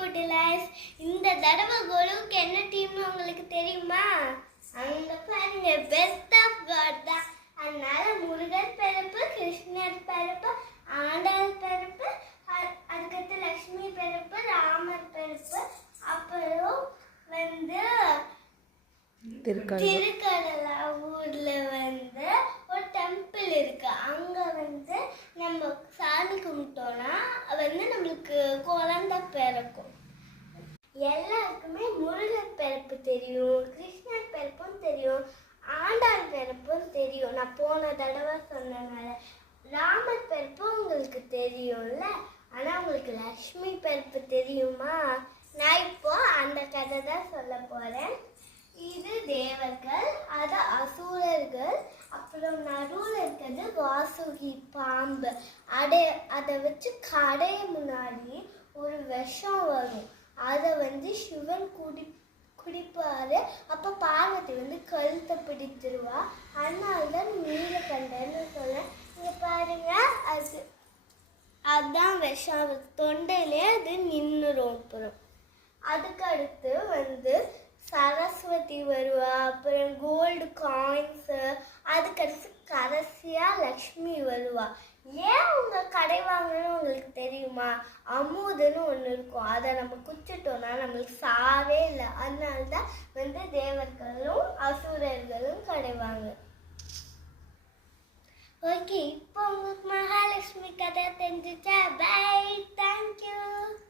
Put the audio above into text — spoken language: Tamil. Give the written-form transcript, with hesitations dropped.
போட்டிலாஸ். இந்த தடவை கோலுக்கு என்ன டீம்னு உங்களுக்கு தெரியுமா? அங்க பாருங்க, பெஸ்ட் ஆஃப் காட் தான். அதனால முருகர் பிறப்பு, கிருஷ்ணர் பிறப்பு, ஆண்டாள் பிறப்பு, அதுக்கடுத்து லக்ஷ்மி பிறப்பு, ராமர் பிறப்பு, அப்புறம் வந்து திருக்கடலா ஊர்ல வந்து ஒரு டெம்பிள் இருக்கு. அங்க வந்து நம்ம சாமி கும்பிட்டோம்னா வந்து நம்மளுக்கு குழந்தை பிறக்கும். எல்லாருக்குமே முருகர் பிறப்பு தெரியும், கிருஷ்ணர் பிறப்பும் தெரியும், ஆண்டாள் பிறப்பும் தெரியும். நான் போன தடவை சொன்னனால ராமர் பிறப்பு உங்களுக்கு தெரியும்ல. ஆனா உங்களுக்கு லக்ஷ்மி பிறப்பு தெரியுமா? நான் இப்போ அந்த கதை தான் சொல்ல போறேன். இது தேவர்கள், அது அசுரர்கள், அப்புறம் நடுவில் இருக்கிறது வாசுகி பாம்பு. அதை வச்சு கடைய முன்னாடி ஒரு விஷம் வரும். அதை வந்து சிவன் குடிப்பாரு. அப்போ பார்வதி வந்து கழுத்தை பிடிச்சிருவா. அதனால்தான் நீலகண்டன்னு சொல்ல. இங்க பாருங்க, அதுதான் விஷம். தொண்டையிலே அது நின்றுடும். அப்புறம் அதுக்கு அடுத்து வந்து சரஸ்வதி வருவா. அப்புறம் கோல்டு காயின்ஸு, அதுக்கடுத்து கடைசியா லக்ஷ்மி வருவா. ஏன் உங்க கடை வாங்கணும்னு உங்களுக்கு தெரியுமா? அமுதுன்னு ஒன்று இருக்கும். அதை நம்ம குச்சிட்டோம்னா நம்மளுக்கு சாவே இல்லை. அதனால்தான் வந்து தேவர்களும் அசுரர்களும் கடைவாங்க. ஓகே, இப்போ உங்களுக்கு மகாலட்சுமி கதை தெரிஞ்சிச்சா? By, thank you.